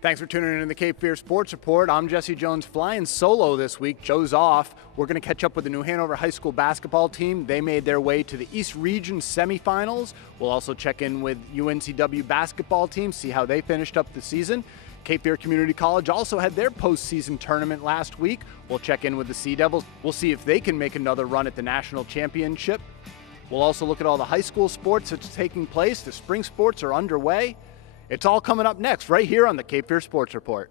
Thanks for tuning in to the Cape Fear Sports Report. I'm Jesse Jones, flying solo this week. Joe's off. We're going to catch up with the New Hanover High School basketball team. They made their way to the East Region semifinals. We'll also check in with UNCW basketball team, see how they finished up the season. Cape Fear Community College also had their postseason tournament last week. We'll check in with the Sea Devils. We'll see if they can make another run at the national championship. We'll also look at all the high school sports that's taking place. The spring sports are underway. It's all coming up next, right here on the Cape Fear Sports Report.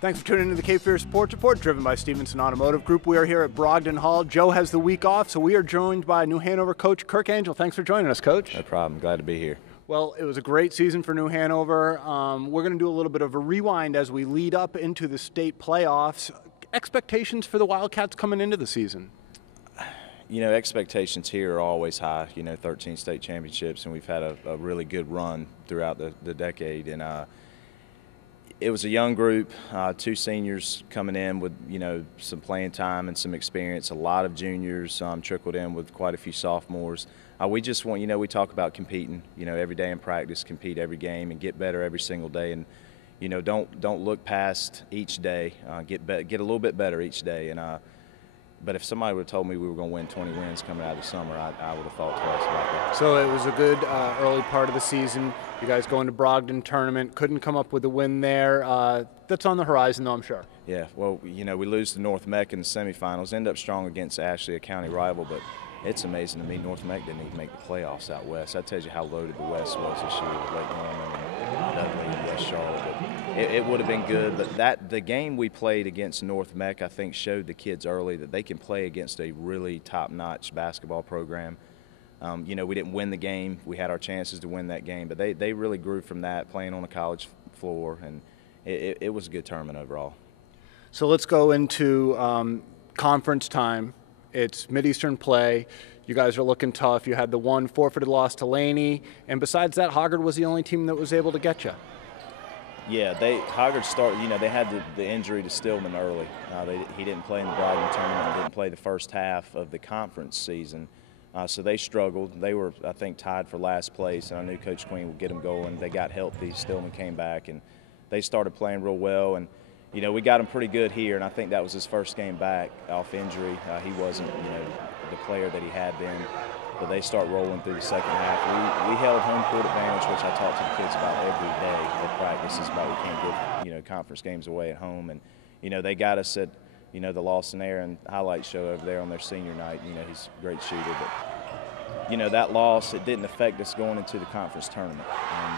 Thanks for tuning in to the Cape Fear Sports Report, driven by Stevenson Automotive Group. We are here at Brogdon Hall. Joe has the week off, so we are joined by New Hanover coach Kirk Angel. Thanks for joining us, Coach. No problem. Glad to be here. Well, it was a great season for New Hanover. We're going to do a little bit of a rewind as we lead up into the state playoffs. Expectations for the Wildcats coming into the season? You know, expectations here are always high. 13 state championships, and we've had a really good run throughout the decade. And it was a young group, 2 seniors coming in with, some playing time and some experience. A lot of juniors trickled in with quite a few sophomores. We just want, we talk about competing, every day in practice, compete every game and get better every single day. And, don't look past each day, get a little bit better each day. And but if somebody would have told me we were going to win 20 wins coming out of the summer, I would have thought twice about that. So it was a good early part of the season. You guys going to Brogdon tournament, couldn't come up with a win there. That's on the horizon, though, I'm sure. Yeah, well, we lose to North Meck in the semifinals, end up strong against Ashley, a county rival, but it's amazing to me North Meck didn't even make the playoffs out west. That tells you how loaded the West was this year with Lake Norman and Dudley and West Charlotte. But it would have been good, but the game we played against North Meck, I think, showed the kids early that they can play against a really top-notch basketball program. We didn't win the game. We had our chances to win that game, but they really grew from that, playing on a college floor, and it was a good tournament overall. So let's go into conference time. It's Mideastern play. You guys are looking tough. You had the one forfeited loss to Laney, and besides that, Hoggard was the only team that was able to get you. Yeah, Hoggard started. They had the injury to Stillman early. He didn't play in the Brogdon tournament. Didn't play the first half of the conference season. So they struggled. They were, I think, tied for last place, and I knew Coach Queen would get them going. They got healthy. Stillman came back, and they started playing real well. And, we got him pretty good here, and I think that was his first game back off injury. He wasn't, the player that he had been. But they start rolling through the second half. We held home court advantage, which I talk to the kids about every day at practices about we can't give, conference games away at home. And, they got us at, the Lawson Aaron highlight show over there on their senior night. He's a great shooter, but that loss, it didn't affect us going into the conference tournament.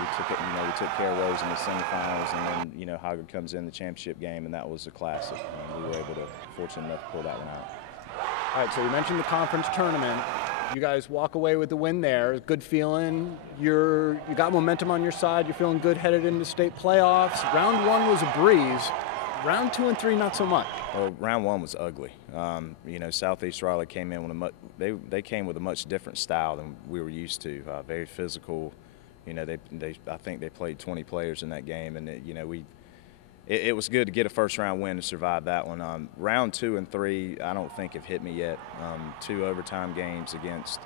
We took it, we took care of Rose in the semifinals, and then Hoggard comes in the championship game, and that was a classic. And we were able to, fortunate enough, to pull that one out. All right, so you mentioned the conference tournament. You guys walk away with the win there. Good feeling. You got momentum on your side. You're feeling good headed into state playoffs. Round 1 was a breeze. Round 2 and 3, not so much. Well, round 1 was ugly. Southeast Raleigh came in with they came with a much different style than we were used to. Very physical. I think they played 20 players in that game, and it was good to get a first round win to survive that one. Round 2 and 3, I don't think have hit me yet. 2 overtime games against,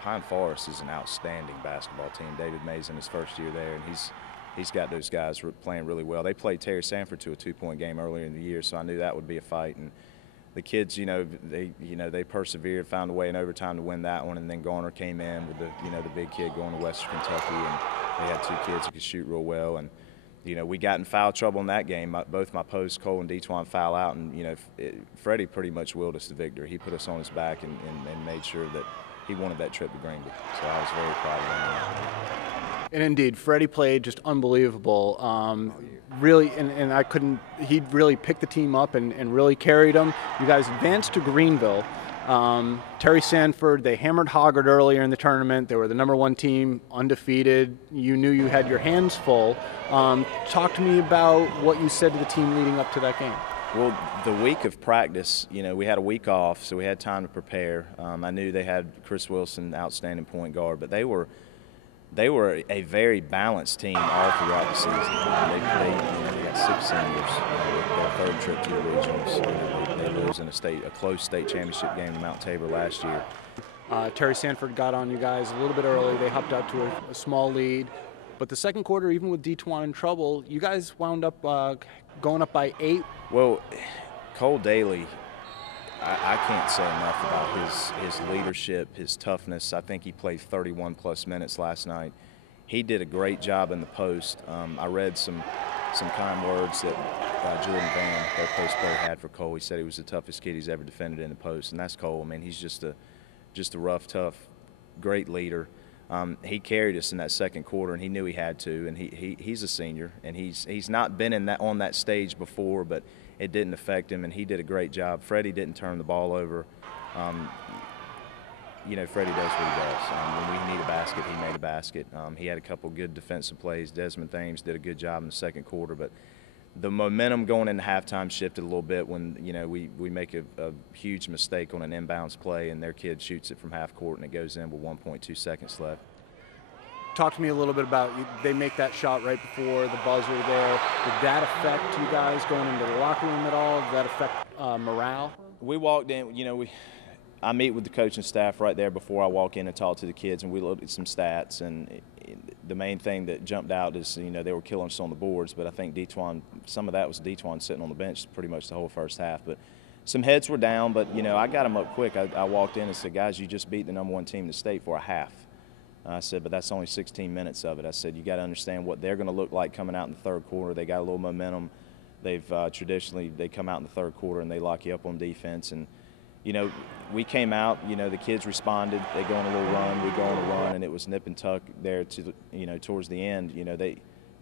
Pine Forest is an outstanding basketball team. David Mason, his first year there, and he's got those guys playing really well. They played Terry Sanford to a 2-point game earlier in the year, so I knew that would be a fight. And the kids, they persevered, found a way in overtime to win that one, and then Garner came in with the big kid going to Western Kentucky, and they had 2 kids who could shoot real well. And we got in foul trouble in that game. Both my post, Cole and Deetwan, foul out, and Freddie pretty much willed us to victory. He put us on his back and made sure that he wanted that trip to Greenville. So I was very proud of him. And indeed, Freddie played just unbelievable. Really, and he really picked the team up and really carried them. You guys advanced to Greenville. Terry Sanford, they hammered Hoggard earlier in the tournament. They were the #1 team, undefeated. You knew you had your hands full. Talk to me about what you said to the team leading up to that game. Well, the week of practice, we had a week off, so we had time to prepare. I knew they had Chris Wilson, outstanding point guard, but they were a very balanced team all throughout the season. They got 6 seniors. Their 3rd trip to the regionals. They lose in a close state championship game to Mount Tabor last year. Terry Sanford got on you guys a little bit early. They hopped out to a small lead. But the second quarter, even with D-Twan in trouble, you guys wound up going up by 8. Well, Cole Daly, I can't say enough about his leadership, his toughness. I think he played 31-plus minutes last night. He did a great job in the post. I read some kind words that Jordan Van, their post player, had for Cole. He said he was the toughest kid he's ever defended in the post, and that's Cole. I mean, he's just a rough, tough, great leader. He carried us in that second quarter, and he knew he had to. And he's a senior, and he's not been on that stage before, but it didn't affect him, and he did a great job. Freddie didn't turn the ball over. Freddie does what he does. When we need a basket, he made a basket. He had a couple good defensive plays. Desmond Thames did a good job in the second quarter, but the momentum going into halftime shifted a little bit when we make a huge mistake on an inbounds play, and their kid shoots it from half court, and it goes in with 1.2 seconds left. Talk to me a little bit about, they make that shot right before the buzzer there. Did that affect you guys going into the locker room at all? Did that affect morale? We walked in, I meet with the coaching staff right there before I walk in and talk to the kids, and we looked at some stats, and the main thing that jumped out is, they were killing us on the boards, but I think D-Twan, some of that was D-Twan sitting on the bench pretty much the whole first half. But some heads were down, but, I got them up quick. I walked in and said, guys, you just beat the #1 team in the state for a half. I said, but that's only 16 minutes of it. I said, you got to understand what they're going to look like coming out in the third quarter. They got a little momentum. They've traditionally, they come out in the third quarter and they lock you up on defense. And, we came out, the kids responded. They go on a little run, we go on a run, and it was nip and tuck there to, towards the end.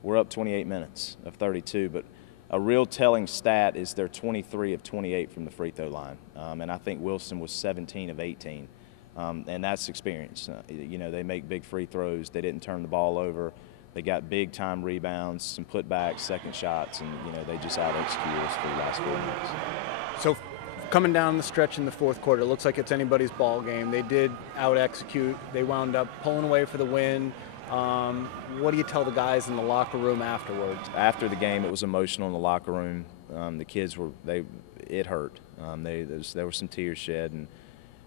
We're up 28 minutes of 32, but a real telling stat is they're 23 of 28 from the free throw line. And I think Wilson was 17 of 18. And that's experience. They make big free throws. They didn't turn the ball over. They got big time rebounds, some putbacks, second shots, and they just out-executed us for the last 4 minutes. So coming down the stretch in the fourth quarter, it looks like it's anybody's ball game. They did out-execute. They wound up pulling away for the win. What do you tell the guys in the locker room afterwards? After the game, it was emotional in the locker room. The kids it hurt. There were some tears shed, and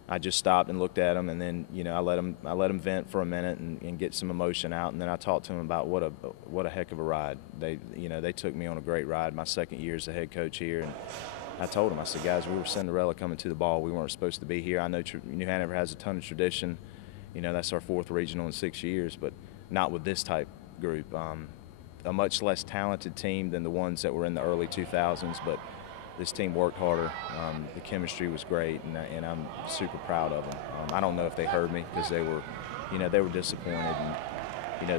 I just stopped and looked at them, and then I let them vent for a minute and get some emotion out, and then I talked to them about what a heck of a ride. They took me on a great ride. My second year as the head coach here, and I told them, I said, guys, we were Cinderella coming to the ball. We weren't supposed to be here. I know New Hanover has a ton of tradition. That's our 4th regional in 6 years, but not with this type group. A much less talented team than the ones that were in the early 2000s, but this team worked harder. The chemistry was great, and I'm super proud of them. I don't know if they heard me because they were disappointed. And,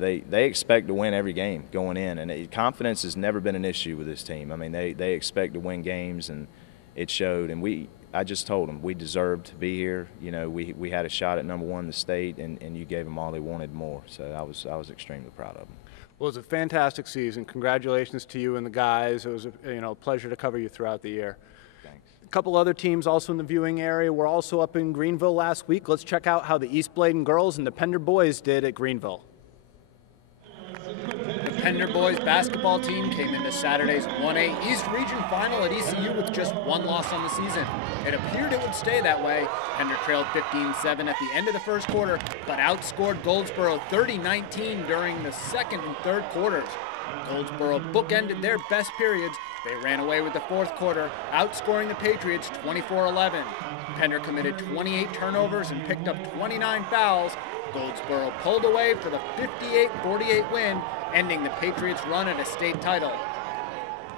they expect to win every game going in, and confidence has never been an issue with this team. I mean, they expect to win games, and it showed. And I just told them we deserved to be here. We had a shot at #1 in the state, and you gave them all they wanted more. So I was extremely proud of them. Well, it was a fantastic season. Congratulations to you and the guys. It was a pleasure to cover you throughout the year. Thanks. A couple other teams also in the viewing area were also up in Greenville last week. Let's check out how the East Bladen girls and the Pender boys did at Greenville. The Pender boys basketball team came into Saturday's 1A East Region Final at ECU with just 1 loss on the season. It appeared it would stay that way. Pender trailed 15-7 at the end of the first quarter, but outscored Goldsboro 30-19 during the second and third quarters. Goldsboro bookended their best periods. They ran away with the fourth quarter, outscoring the Patriots 24-11. Pender committed 28 turnovers and picked up 29 fouls. Goldsboro pulled away for the 58-48 win, ending the Patriots' run at a state title.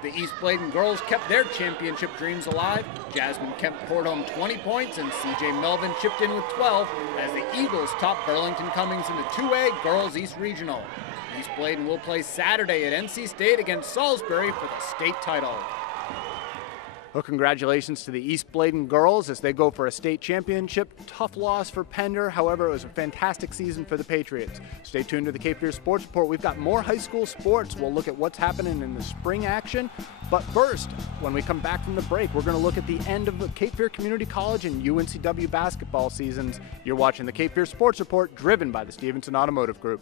The East Bladen girls kept their championship dreams alive. Jasmine Kemp poured home 20 points, and C.J. Melvin chipped in with 12 as the Eagles topped Burlington Cummings in the 2A Girls East Regional. East Bladen will play Saturday at NC State against Salisbury for the state title. Well, congratulations to the East Bladen girls as they go for a state championship. Tough loss for Pender. However, it was a fantastic season for the Patriots. Stay tuned to the Cape Fear Sports Report. We've got more high school sports. We'll look at what's happening in the spring action. But first, when we come back from the break, we're going to look at the end of the Cape Fear Community College and UNCW basketball seasons. You're watching the Cape Fear Sports Report, driven by the Stevenson Automotive Group.